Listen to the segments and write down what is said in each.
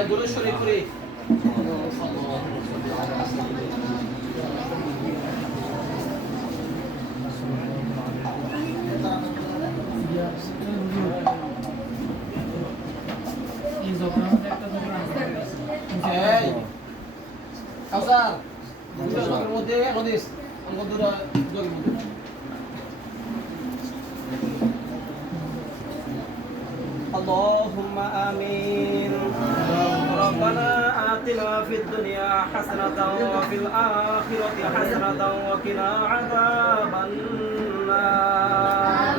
সবাই দূরে সরে করে কাউসার জগের মধ্যে হদিস বন্ধুরা জগের মধ্যে اللهم آمين ربنا آتنا في الدنيا حسنة وفي الآخرة حسنة وقنا عذاب النار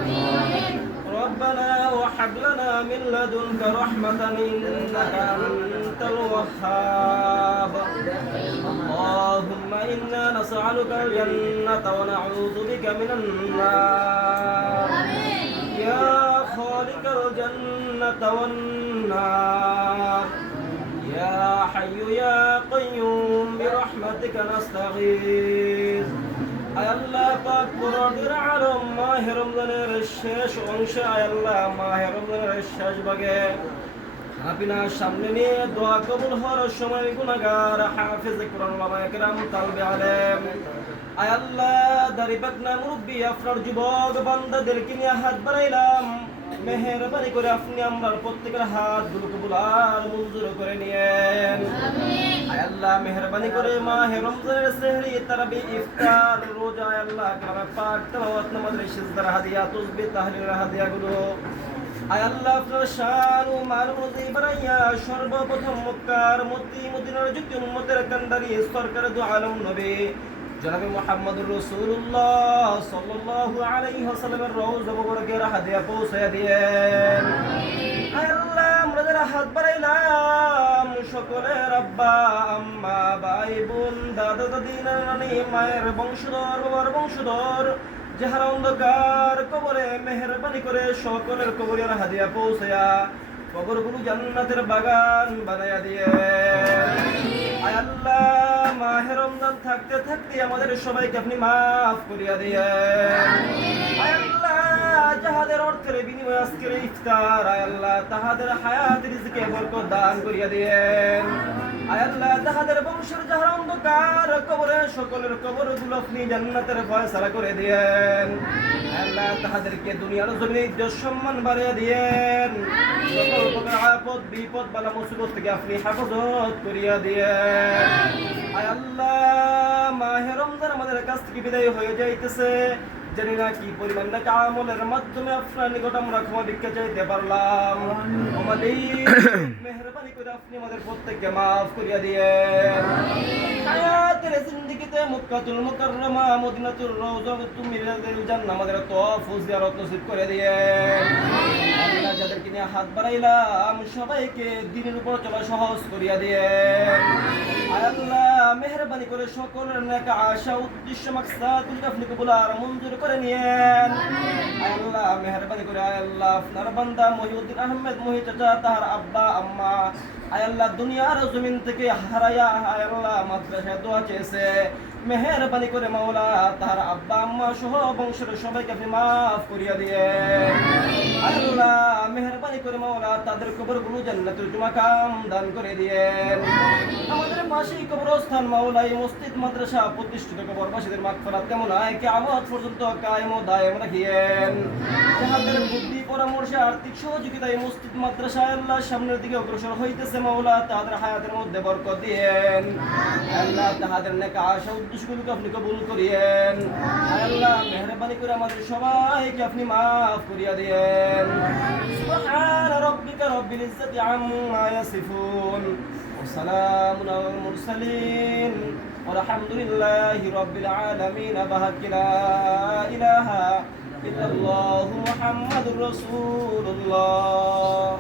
ربنا وهب لنا من لدنك رحمة إنك أنت الوهاب اللهم إنا نسألك الجنة ونعوذ بك من النار يا خالق الجنة والنار يا حي يا قيوم برحمتك نستغيث আয় আল্লাহ পাক পরদিন আলম মাহে রমজানের শেষ অংশে আয় আল্লাহ মাহে রমজানের শেষ ভাগে আপনার সামনে নিয়ে দোয়া কবুল হওয়ার সময় গুনাহগার হাফেজ কোরআন ওলামা একরাম তালবে আলেম আয় আল্লাহ দাড়ি পাকনা মুরব্বি আপনার যুবক বান্দাদেরকে নিয়ে হাত বাড়াইলাম মেহেরবানি করে আপনি আমার প্রত্যেকের হাতগুলো কবুল আর মঞ্জুর করে নিয়েন আয় আল্লাহ মেহেরবানি করে মাহে রমজানের সেহরি তারাবি ইফতার রোজা আয় আল্লাহ কালামে পাক তেলাওয়াত নামাজের সিজদার হাদিয়া তাসবিহ তাহলিলের হাদিয়াগুলো আয় আল্লাহ আপনার শান ও মারুজি বানাইয়া সর্বপ্রথম মক্কার মদিনার যুক্তি উম্মতের কান্ডারি সরকার দু আলম নবী জনাবে মুহাম্মদুর রাসূলুল্লাহ সাল্লাল্লাহু আলাইহি ওয়াসাল্লামের রওজা মুবারকের হাদিয়া পৌঁছায়া দিয়েন আয় আল্লাহ আমরা যারা হাত বাড়াইলাম সকলের আব্বা আম্মা ভাই বোন দাদা দাদি নানি মায়ের বংশধর বাবার বংশধর যাহারা অন্ধকার কবরে মেহেরবানি করে সকলের কবরের হাদিয়া পৌঁছায়া কবরগুলো জান্নাতের বাগান বানায়া দিয়েন আয় আল্লাহ মাহে রমজান থাকতে থাকতে আমাদের সবাইকে আপনি মাফ করিয়া দিয়েন আয় আল্লাহ যাহাদের অর্থের বিনিময়ে আজকের ইফতার আয় আল্লাহ তাহাদের হায়াত রিজকে বরকত দান করিয়া দিয়েন আয় আল্লাহ তাহাদের বংশের যাহারা অন্ধকার কবরে সকলের কবরগুলো আপনি জান্নাতের ফয়সালা করে দিয়েন আয় আল্লাহ তাহাদেরকে দুনিয়ার জমিনে ইজ্জত সম্মান বাড়িয়ে দিয়েন সকল প্রকার আপদ বিপদ বালা মুসিবত থেকে আপনি হেফাজত করিয়া দিয়েন আয় আল্লাহ মাহে রমজান আমাদের কাছ থেকে বিদায় হয়ে যাইতেছে জানি না কি পরিমাণ নাকি আমলের মাধ্যমে আপনার নিকট আমরা ক্ষমা ভিক্ষা চাইতে পারলাম আমাদের মেহেরবানি করে আপনি আমাদের প্রত্যেককে মাফ করিয়া দিয়েন হায়াতের জিন্দেগিতে মক্কাতুল মুকাররমা মদিনাতুর রওজাতুল মিনাতুল জান্নাহ আমাদের তওয়াফ ও জিয়ারত নসিব করে দিয়েন আল্লাহ যাদেরকে নিয়ে হাত বাড়াইলাম সবাইকে দ্বীনের উপর চলা সহজ করিয়া দিয়েন আল্লাহ মেহেরবানি করে সকলের নেক আশা উদ্দেশ্য মাকসাদগুলো আপনি কবুল আর মঞ্জুর করে নিয়েন আল্লাহ মেহেরবানি করে আল্লাহ আপনার বান্দা মহিউদ্দিন আহমেদ মহি চাচা তাহার আব্বা আম্মা আল্লাহ দুনিয়ার জমিন থেকে হারায়া আল্লাহ মাদ্রাসায় দোয়া চেয়েছে মেহেরবানি করে মাওলা তাহার আব্বা আম্মা সহ বংশের সবাইকে আপনি মাফ করিয়া দিয়েন আল্লাহ মেহেরবানি করে মাওলা তাদের কবরগুলো জান্নাতুল মাকাম দান করে দিয়েন আমাদের পাশেই কবরস্থান মাওলা এই মসজিদ মাদ্রাসা প্রতিষ্ঠিত কবরবাসীদের মাগফিরাত কেমন হয় কিয়ামত পর্যন্ত কায়েম ও দায়েম রাখিয়েন যাহাদের বুদ্ধি পরামর্শে আর্থিক সহযোগিতায় মসজিদ মাদ্রাসা আল্লাহ সামনের দিকে অগ্রসর হইতেছে মাওলা তাদের হায়াতের মধ্যে বরকত দিয়েন আল্লাহ তাহাদের নেক আশা উদ্দেশ্যগুলোকে আপনি কবুল করিয়েন আল্লাহ মেহেরবানি করে আমাদের সবাইকে আপনি মাফ করিয়া দিয়েন সুবহান রাব্বিকা রাব্বিল ইজ্জাতি আম্মা ইয়াসিফুন ওয়া সালামুন আলাল মুরসালিন ওয়ালহামদুলিল্লাহি রাব্বিল আলামিন বাহাক্কি লা ইলাহা ইল্লাল্লাহু মুহাম্মাদুর রাসূলুল্লাহ